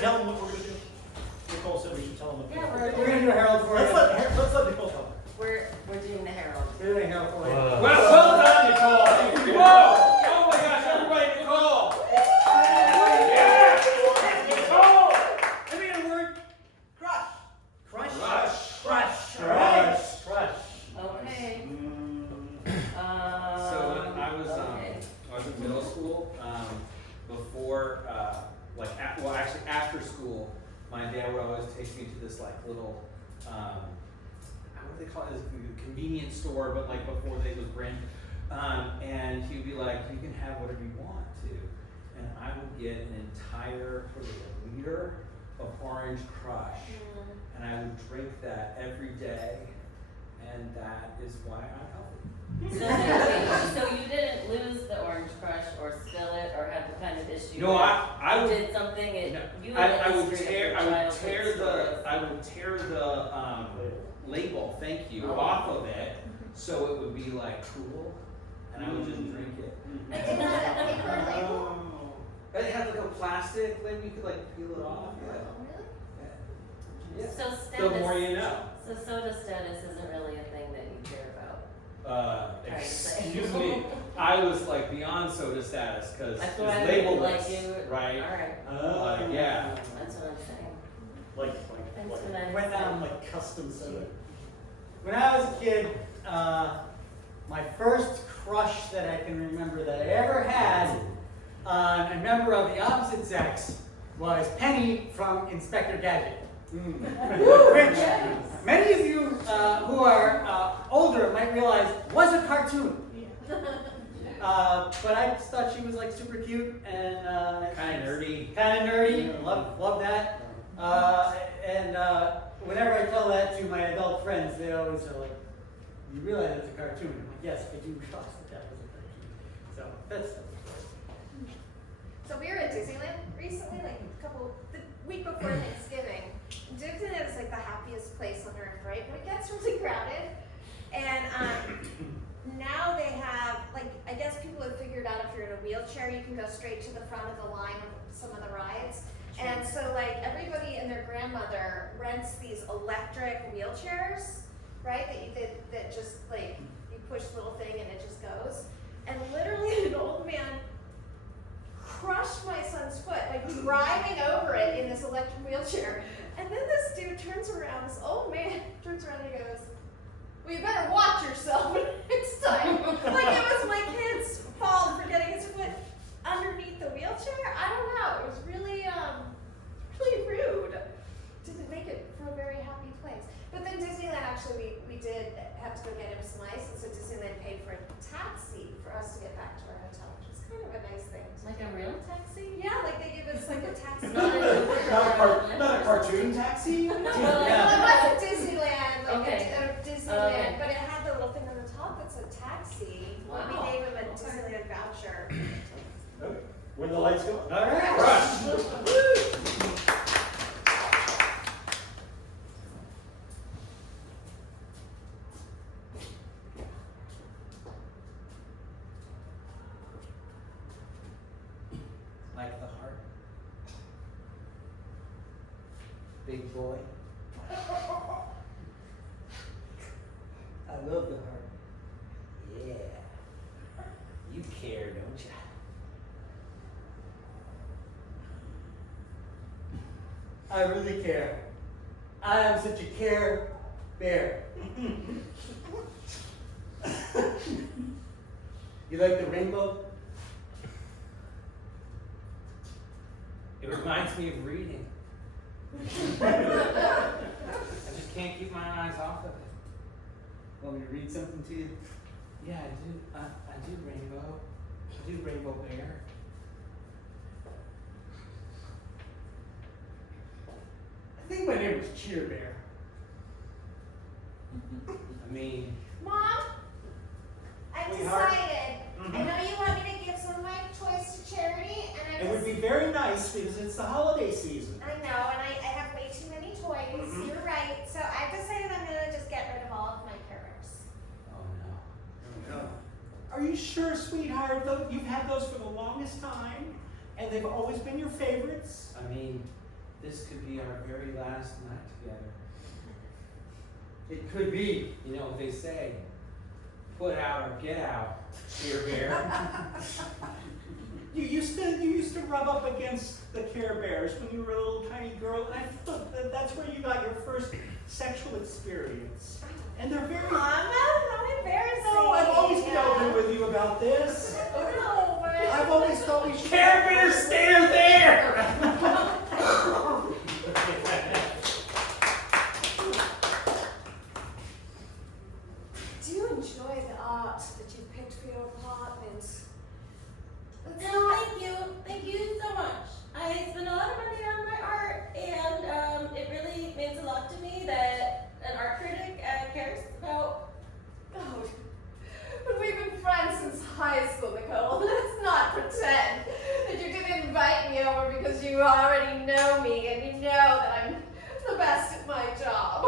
gonna tell them what we're gonna do? Nicole said we should tell them what Yeah, we're we're gonna do. doing a Herald for Let's it. let Nicole tell them. We're doing the Herald. We're doing a Herald for it. Well done, Nicole. Whoa! Oh my gosh, everybody, Nicole! Yeah! Nicole! Let me get a word. Crush. Crush. Crush. Crush. Crush. Crush. Okay. So when I was okay. I was in middle school, before actually after school, my dad would always take me to this like little what do they call it? This convenience store, but like before they was brand. And he'd be like, you can have whatever you want to, and I would get an entire liter of Orange Crush, and I would drink that every day, and that is why I'm healthy. So you didn't lose the Orange Crush or spill it or have the kind of issue? No, where I would. you did something. I would tear the label. Thank you, off of it, so it would be like cool, and I would just drink it. But did not a paper label? But it had like a plastic label. You could like peel it off. Yeah. So The more you know. So soda status isn't really a thing that you care about. Excuse me. I was like beyond soda status because That's it's what I mean, labelless, like you, right? Alright, Yeah. that's what I'm saying. Like That's what I when said. like custom soda. When I was a kid, my first crush that I can remember that I ever had on a member of the opposite sex was Penny from Inspector Gadget. Which many of you who are older might realize was a cartoon. But I just thought she was like super cute and Kind of nerdy. Love that. And whenever I tell that to my adult friends, they always are like, "You realize it's a cartoon?" I'm like, "Yes, I do realize that was a cartoon." So that's. So we were at Disneyland recently, like the week before Thanksgiving. Disneyland is like the happiest place on earth, right? But it gets really crowded. And now they have, like, I guess people have figured out if you're in a wheelchair, you can go straight to the front of the line of some of the rides. And so, like, everybody and their grandmother rents these electric wheelchairs, right? That just, like, you push the little thing and it just goes. And literally an old man crushed my son's foot, like driving over it in this electric wheelchair. And then this dude turns around, this old man turns around and he goes, "Well, you better watch yourself next time." Like it was my kid's fault for getting his foot underneath the wheelchair. I don't know. It was really, really rude. Didn't make it for a very happy place. But then Disneyland, actually, we did have to go get him some ice, and so Disneyland paid for a taxi for us to get back to our hotel, which was kind of a nice thing. Like a real taxi? Yeah, like they give us like a taxi. Not a cartoon taxi. Well, it wasn't Disneyland, like Okay. a Disneyland, Okay. but it had the little thing on the top that said taxi. But we Wow. gave him a Disneyland voucher. Okay. When the lights go. All right. Crush. Like the heart. Big boy. I love the heart. Yeah. You care, don't ya? I really care. I am such a care bear. You like the rainbow? It reminds me of reading. I just can't keep my eyes off of it. Want me to read something to you? Yeah, I do rainbow. I do rainbow bear. I think my name was Cheer Bear. I mean, Mom, I've Sweetheart. decided. I know you want me to give some of my toys to charity, and It would be very nice because it's the holiday season. I know, and I have way too many toys. You're right. So I've decided I'm gonna just get rid of all of my Care Bears. oh no. Are you sure, sweetheart? Though you've had those for the longest time, and they've always been your favorites. I mean, this could be our very last night together. It could be. You know what they say, put out or get out, Care Bear. You used to rub up against the Care Bears when you were a little tiny girl, and I thought that's where you got your first sexual experience. And they're very. How embarrassing. No, I've always been open with you about this. No, but I've always thought we should. Care Bear, stay there! do you enjoy the art that you picked for your apartment? No, thank you so much. I spent a lot of money on my art, and it really means a lot to me that an art critic cares about. Oh, but we've been friends since high school, Nicole. Let's not pretend that you didn't invite me over because you already know me and you know that I'm the best at my job.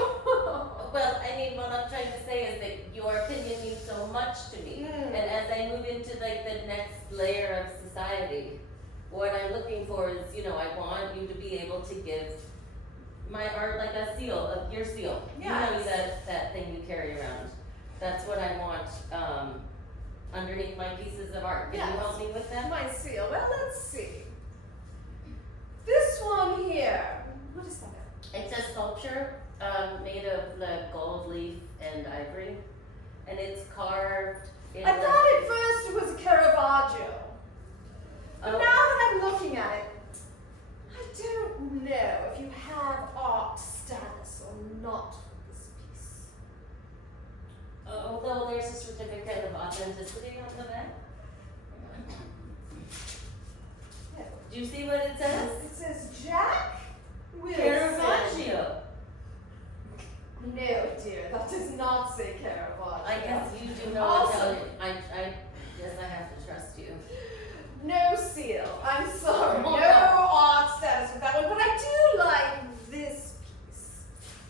Well, I mean, what I'm trying to say is that your opinion means so much to me. Mm. And as I move into like the next layer of society, what I'm looking for is, you know, I want you to be able to give my art like a seal, your seal. Yes. You know that thing you carry around. That's what I want underneath my pieces of art. Can Yes. you help me with that? My seal. Well, let's see. This one here. What is that? It's a sculpture made of the gold leaf and ivory, and it's carved in I thought at first it was a Caravaggio. But Oh. now that I'm looking at it, I don't know if you have art status or not with this piece. Although there's a certificate of authenticity on the back. No. Do you see what it says? It says Jack Wilson. Caravaggio. No, dear, that does not say Caravaggio. I guess you do know Also- Italian. I guess I have to trust you. No seal. I'm sorry. Oh, No no. art status with that one, but I do like this piece.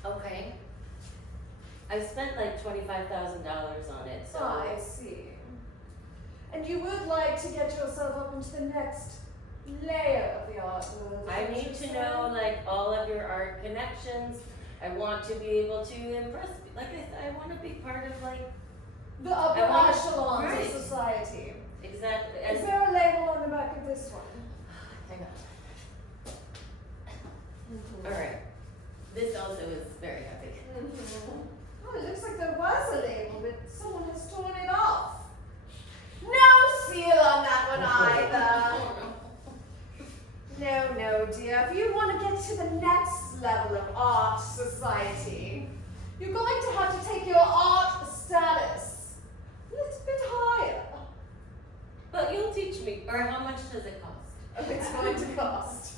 Okay. I've spent like $25,000 on it, so. I see. And you would like to get yourself up into the next layer of the art world. I need to know like all of your art connections. I want to be able to impress. Like I want to be part of like the upper I wanna- echelons right. of society. exactly. Is there a label on the back of this one? Hang on. All right. This also is very heavy. Oh, it looks like there was a label, but someone has torn it off. No seal on that one either. No, dear. If you want to get to the next level of art society, you're going to have to take your art status a little bit higher. But you'll teach me. Or how much does it cost? Oh, it's going to cost.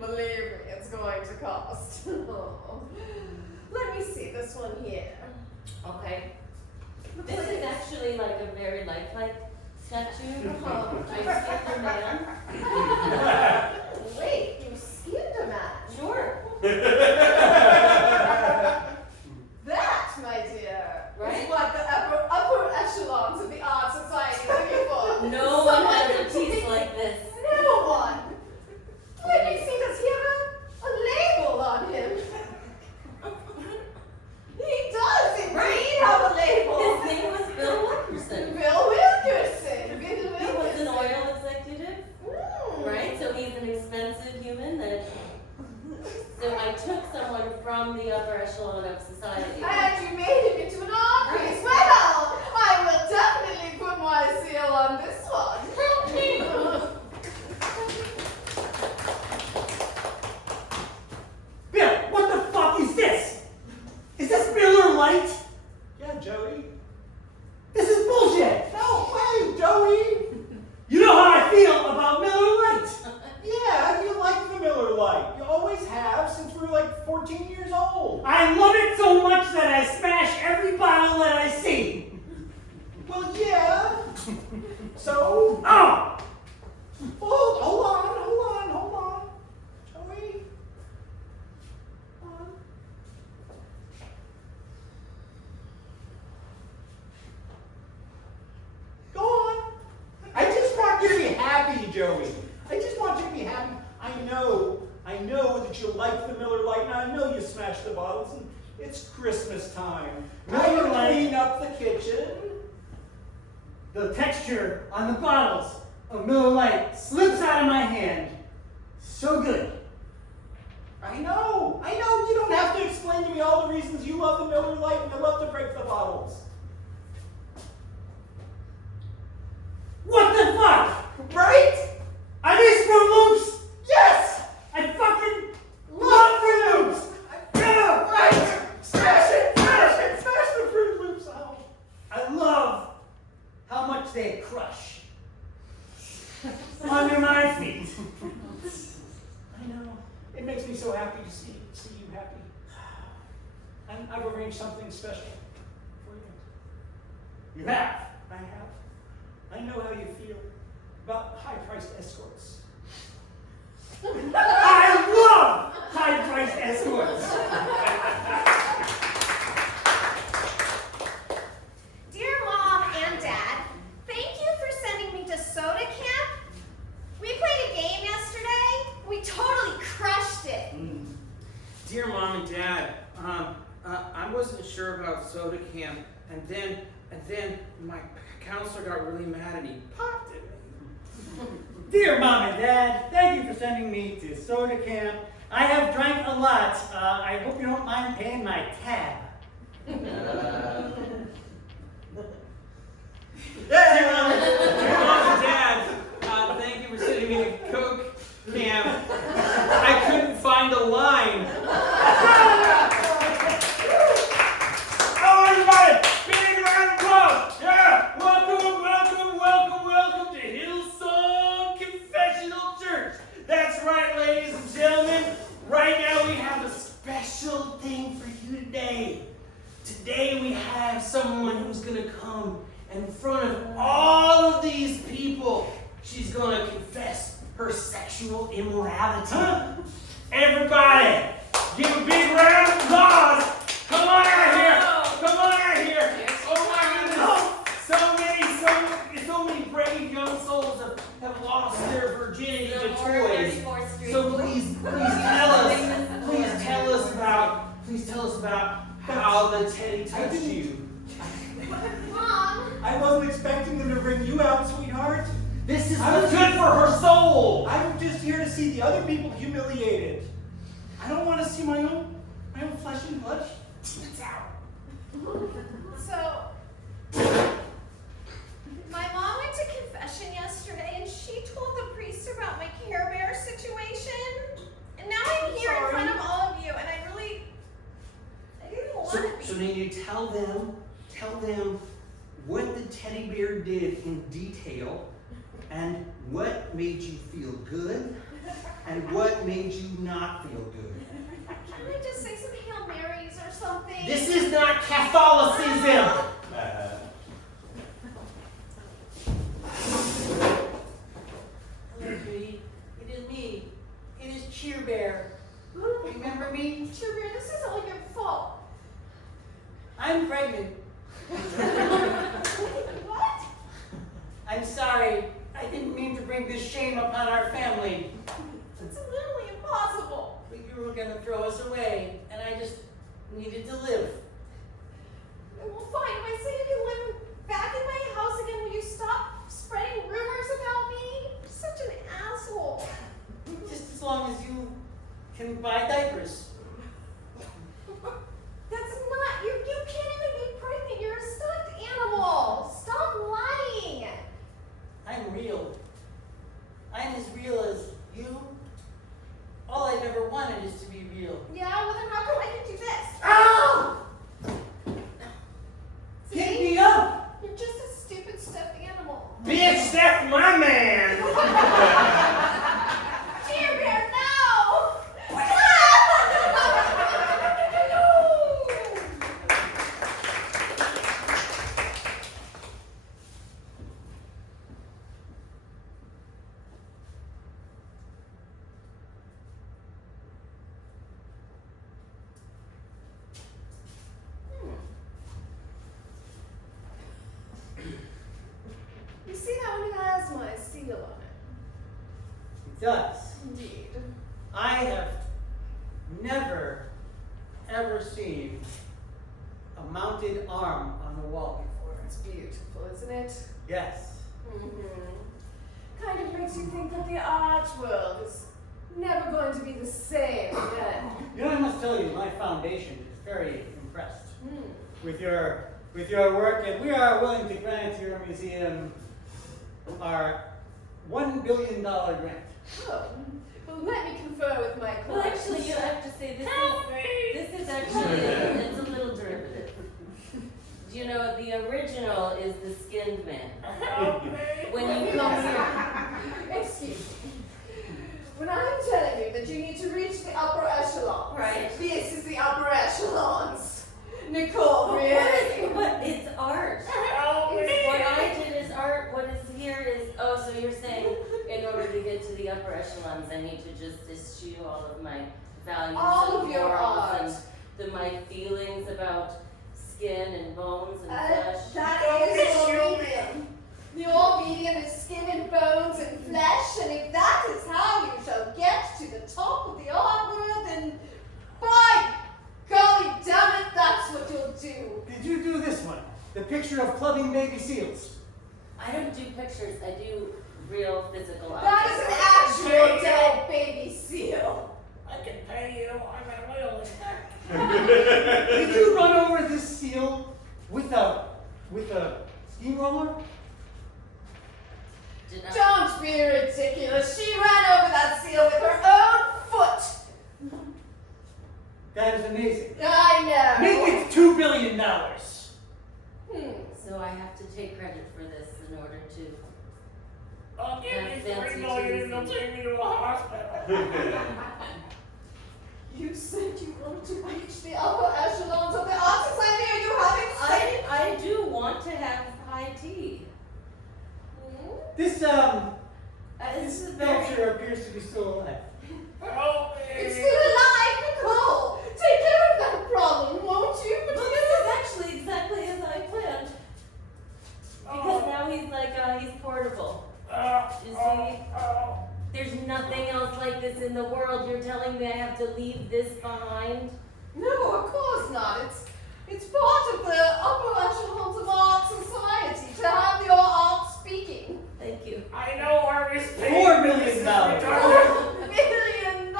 Believe me, it's going to cost. Let me see this one here. Okay. Looks This like is it's- actually like a very lifelike statue. Uh-huh. I skipped a man. Wait, you skinned a man. Sure. That, my dear, Right? is what the upper echelons of the art society are looking for. No one Someone has who a piece takes- like this. No one. Let me see, does he have a label on him? He does indeed have a label. His name was Bill Wilkerson. Bill Wilkerson. Bill He was Wilkerson. an oil executive, Mm. right? So he's an expensive human that. So I took someone from the upper echelon of society. And you made him into an art piece. Well, I will definitely put my seal on this one. Bill, what the fuck is this? Is this Miller Lite? Yeah, Joey. This is bullshit. No way, Joey. You know how I feel about Miller Lite. Yeah, you like the Miller Lite. You always have since we were like 14 years old. I love it so much that I smash every bottle that I see. Well, yeah. So, Oh! hold on. Joey. Hold on. Go on. I just want you to be happy, Joey. I just want you to be happy. I know that that you like the Miller Lite. Now, I know you smashed the bottles, and it's Christmas time. Miller Now you Lite. clean up the kitchen. The texture on the bottles of Miller Lite slips out of my hand. So good. I know. You don't have to explain to me all the reasons you love the Miller Lite and you love to break the bottles. What the fuck? Right? Are these Fruit Loops? Yes! I fucking love Fruit Loops! Yeah! Right! Smash it! Smash it! Smash the Fruit Loops out! I love how much they crush under my feet. I know. It makes me so happy to see you happy. And I've arranged something special for you. You have. I have. I know how you feel about high-priced escorts. I love high-priced escorts. Dear Mom and Dad, thank you for sending me to soda camp. We played a game yesterday. We totally crushed it. Dear Mom and Dad, I wasn't sure about soda camp, and then my counselor got really mad and he popped at me. Dear Mom and Dad, thank you for sending me to soda camp. I have drank a lot. I hope you don't mind paying my tab. Dear Mom and Dad, thank you for sending me to Coke camp. I couldn't find a line. Oh, everybody! Big round of applause! Yeah! Welcome to Hillsong Confessional Church. That's right, ladies and gentlemen. Right now we have a special thing for you today. Today we have someone who's going to come in front of all of these people. She's going to confess her sexual immorality. Everybody, give a big round of applause. Come on out here. Come on out here. Oh my goodness. So many brave young souls have lost their virginity to toys. So please tell us about how the teddy touched you. Mom, I wasn't expecting them to bring you out, sweetheart. This is what's good for her soul. I'm just here to see the other people humiliated. I don't want to see my own flesh and blood. It's out. so my mom went to confession yesterday and she told the priest about my Care Bear situation. And now I'm here in front of all of you and I didn't want to be. So then you tell them what the teddy bear did in detail, and what made you feel good, and what made you not feel good. Can I just say some Hail Marys or something? This is not Catholicism. Hello, sweetie. It is me. It is Cheer Bear. Remember me? Cheer Bear, this is all your fault. I'm pregnant. What? I'm sorry. I didn't mean to bring this shame upon our family. It's literally impossible. But you were going to throw us away, and I just needed to live. Well, fine. If I say you can live back in my house again, will you stop spreading rumors about me? You're such an asshole. Just as long as you can buy diapers. That's not, you can't even be pregnant. You're a stuffed animal. Stop lying. I'm real. I'm as real as you. All I've ever wanted is to be real. Yeah, well then how come I can do this? Ow! Pick me up! You're just a stupid stuffed animal. Bitch, that's my man. Dear Bear, no! You see that one has my seal on it. It does. Indeed. I have never, ever seen a mounted arm on the wall before. It's beautiful, isn't it? Yes. Kind of makes you think that the art world is never going to be the same again. You know, I must tell you, my foundation is very impressed with your work, and we are willing to grant your museum our $1 billion grant. Oh, well, let me confer with my client. Well, actually, you have to say this is actually it's a little derivative. You know, the original is the skinned man. When you come here, Excuse me. When I'm telling you that you need to reach the upper echelons, Right. this is the upper echelons. Nicole, really? but it's art. What I did is art. What is here is so you're saying in order to get to the upper echelons, I need to just eschew all of my values All and of your morals art. and my feelings about skin and bones and flesh. That is your medium. Your medium is skin and bones and flesh, and if that is how you shall get to the top of the art world, then by golly damn it, that's what you'll do. Did you do this one? The picture of clubbing baby seals. I don't do pictures. I do real physical That is an actual dead baby seal. I can pay you. I'm a whale. Did you run over this seal with a steamroller? Did I? Don't be ridiculous. She ran over that seal with her own foot. That is amazing. I know. Make it $2 billion. So I have to take credit for this in order to. I'll give That's you fancy $3 million and they'll cheesy. take me to the hospital. You said you wanted to reach the upper echelons of the art society. Are you having I do want to have high tea. This This is very. sculpture appears to be still alive. Help me. It's still alive, Nicole. Take care of that problem, won't you? Well, this is actually exactly as I planned. Because now he's like, he's portable. You see? There's nothing else like this in the world. You're telling me I have to leave this behind? No, of course not. It's part of the upper echelons of art society to have your art speaking. Thank you. I know art is paid. $4 million. This is retarded. $1 billion.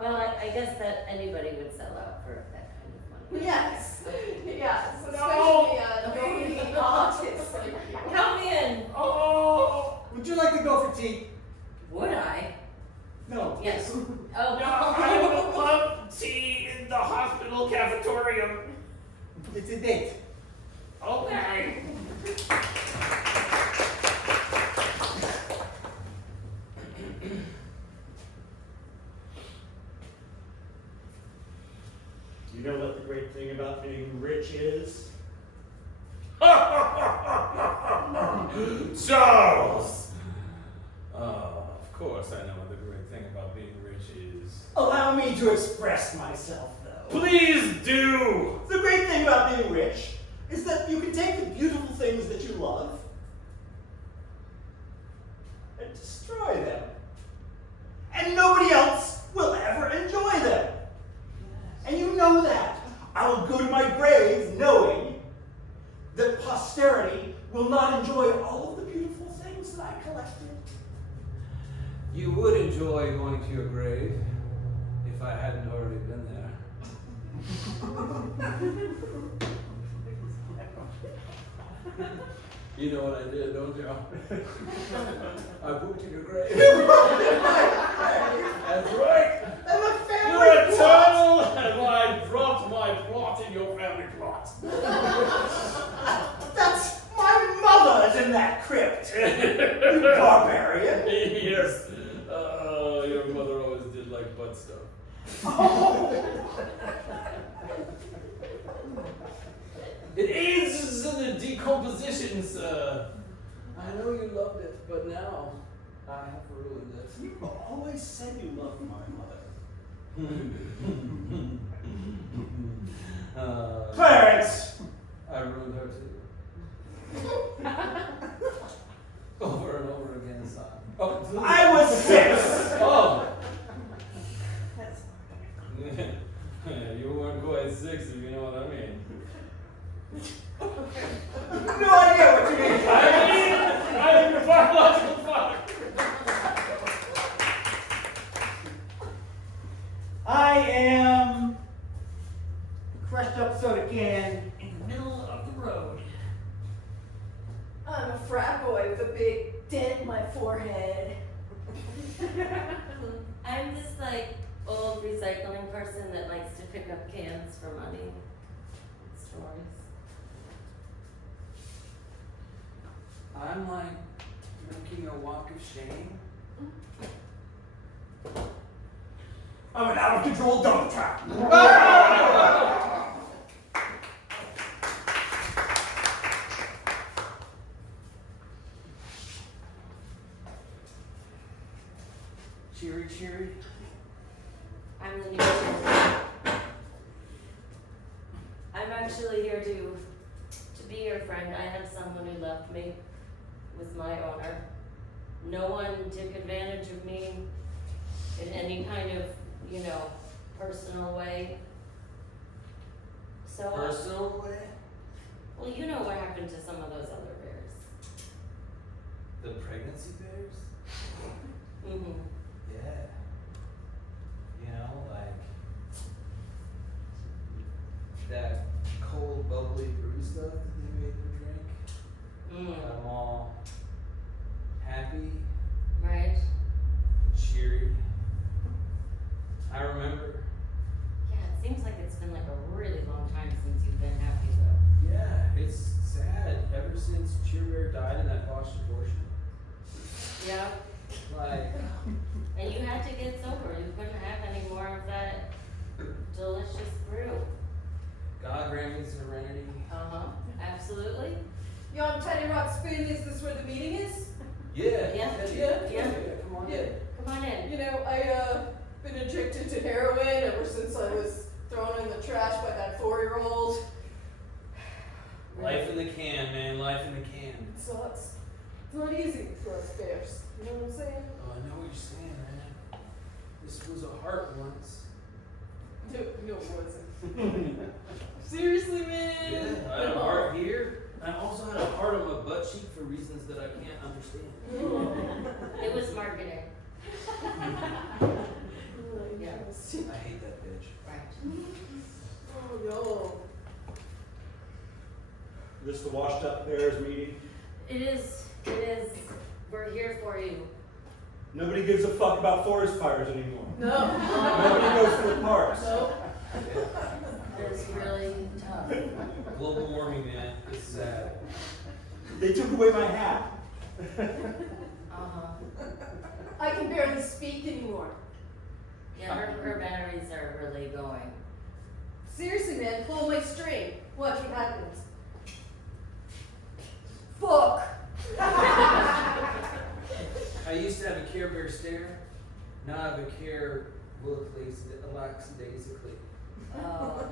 Well, I guess that anybody would sell out for that kind of money. Yes, yes, No. especially a artist like you. Count me in. Oh. Would you like to go for tea? Would I? No. Yes. No, Oh. I would love tea in the hospital cafetorium. It's a date. Okay. You know what the great thing about being rich is? Charles! Of course I know what the great thing about being rich is. Allow me to express myself, though. Please do! The great thing about being rich is that you can take the beautiful things that you love and destroy them. And nobody else will ever enjoy them. And you know that. I will go to my grave knowing that posterity will not enjoy all of the beautiful things that I collected. You would enjoy going to your grave if I hadn't already been there. You know what I did, don't you? I pooped in your grave. That's right. And the family You're plot. eternal, and I dropped my plot in your family plot. That's my mother's in that crypt. You barbarian. Yes. Your mother always did like butt stuff. It aids in the decomposition, sir. I know you loved it, but now I have ruined it. You've always said you loved my mother. Clarence! I ruined her too. Over and over again, son. Oh, I was 6. Oh. I am a crushed up soda can in the middle of the road. I'm a frat boy with a big dent in my forehead. I'm this like old recycling person that likes to pick up cans for money. Stories. I'm like making a walk of shame. I'm an out of control dump truck. Cheery, cheery. I'm the new cheerleader. I'm actually here to be your friend. I have someone who loved me with my honor. No one took advantage of me in any kind of, personal way. So, Personal way? well, you know what happened to some of those other bears. The pregnancy bears? Mm-hmm. Yeah. Like that cold, bubbly brew stuff that they made them drink. Mm. Got them all happy, Right? cheery. I remember. Yeah, it seems like it's been like a really long time since you've been happy though. Yeah, it's sad. Ever since Cheer Bear died in that botched abortion. Yeah. Like, And you had to get sober. You couldn't have any more of that delicious brew. God grant me serenity. Uh-huh. Absolutely. Yo, I'm Tiny Rock Spoon. Is this where the meeting is? Yeah. Yeah. Yeah. Come on. Yeah. Come on in. You know, I been addicted to heroin ever since I was thrown in the trash by that 4-year-old. Life in the can, man. Life in the can. It sucks. It's not easy for us bears. You know what I'm saying? Oh, I know what you're saying, man. This was a heart once. No, it wasn't. Seriously, man? Yeah, I had a heart here. I also had a heart on my butt cheek for reasons that I can't understand. It was marketing. Yeah. I hate that bitch. Right. Oh, no. This the washed up bears meeting. It is. We're here for you. Nobody gives a fuck about forest fires anymore. No. Nobody goes to the parks. No. It's really tough. Global warming, man. It's sad. They took away my hat. Uh-huh. I can barely speak anymore. Yeah, her batteries are really going. Seriously, man, pull my string. Watch what happens. Fuck. I used to have a Care Bear stare. Now I have a Care look lackadaisically. Oh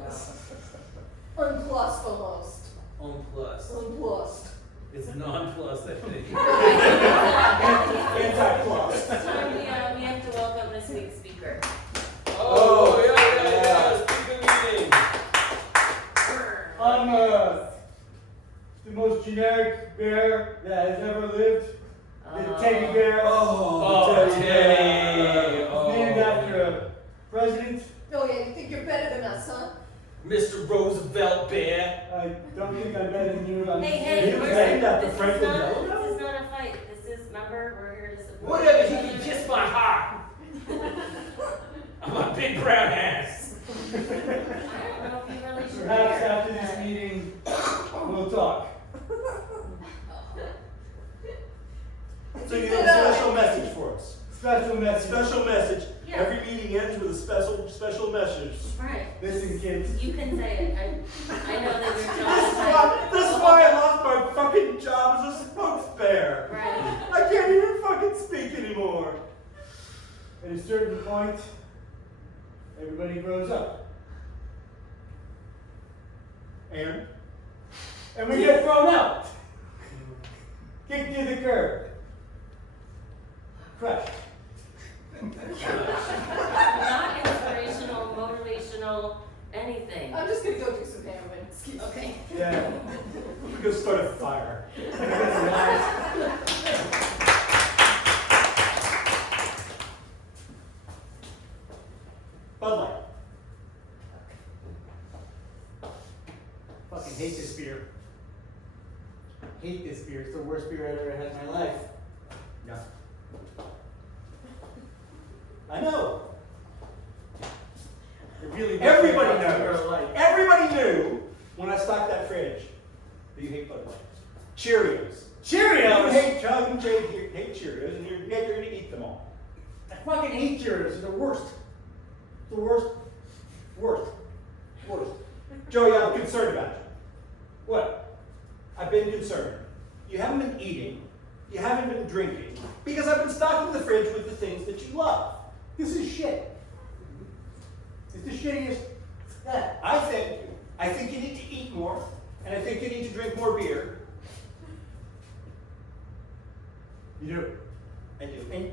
no. Unplussed almost. On plus. Unplussed. It's non-plus, I think. Anti-plus. It's time we have to welcome this week's speaker. Oh, yeah. Speaking I'm the most generic bear that has ever lived. The teddy bear. Oh, Teddy Teddy. It's named after a president. Oh yeah, you think you're better than us, huh? Mr. Roosevelt Bear. I don't think I'm better than you. I'm Hey, He was we're named after this is Franklin not Delano? a fight. This is, remember, we're here to support. Whatever, each he other. can kiss my heart. I'm a big brown ass. I don't know if you really should. Perhaps care. after this meeting, we'll talk. So you have a special message for us. Special message. Special message. Yeah. Every meeting ends with a special message. Right. Listen, kids. You can say it. I know that your This is job why, this is why I lost my fucking job as a spokesbear. Right. I can't even fucking speak anymore. At a certain point, everybody grows up. And And we get thrown out. Kicked to the curb. Crushed. Not inspirational, motivational, anything. I'm just gonna go do some heroin. Excuse me. Okay. Yeah. we're gonna start a fire. Bud Light. Fucking hate this beer. Hate this beer. It's the worst beer I've ever had in my life. Yeah. I know. It really Everybody knows. knows. Everybody knew when I stocked that fridge that you hate Bud Light. Cheerios. Cheerios? You hate Chug and Jay hate Cheerios, and you're going to eat them all. I fucking hate Cheerios. They're the worst. The worst. Worst. Worst. Joey, I'm concerned about you. What? I've been concerned. You haven't been eating. You haven't been drinking. Because I've been stocking the fridge with the things that you love. This is shit. It's the shittiest. I think you need to eat more, and I think you need to drink more beer. You do. I do. And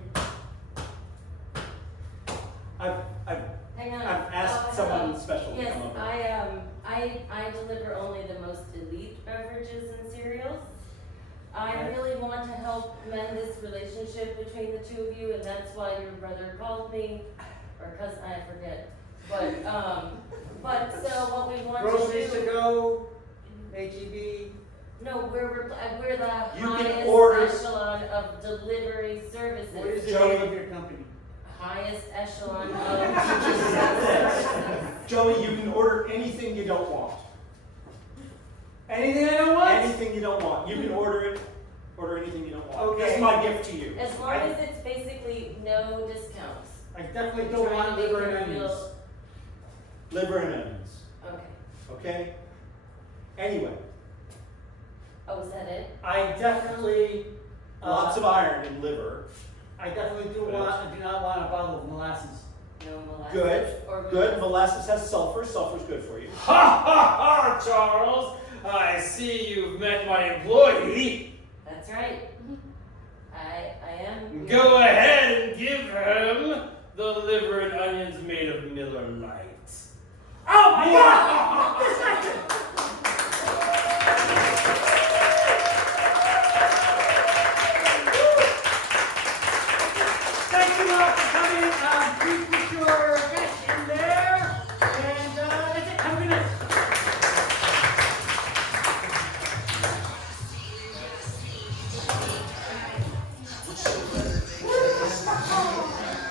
Hang on. I've asked someone special to Yes, come over. I deliver only the most elite beverages and cereals. I Okay. really want to help mend this relationship between the two of you, and that's why your brother called me, or cousin, I forget. But so what we want groceries to to do. go, HEB. No, we're the You can highest order- echelon of delivery services. What is the Joey. name of your company? Highest echelon of Just said this. services. Joey, you can order anything you don't want. Anything I don't want? Anything you don't want. You can order it. Order anything you don't want. Okay. That's my gift to you. As long as it's basically no discounts. I definitely We're don't trying want to make liver it and a real- onions. Liver and onions. Okay. Okay? Anyway, Oh, is that it? I definitely. lots of iron in liver. I definitely do What do not want a bottle of molasses. No molasses. Good. Or Good. Molasses has sulfur. Sulfur's good for you. Ha ha ha, Charles! I see you've met my employee. That's right. I am. Go ahead and give him the liver and onions made of Miller Lite. Oh my God! Thank you all for coming.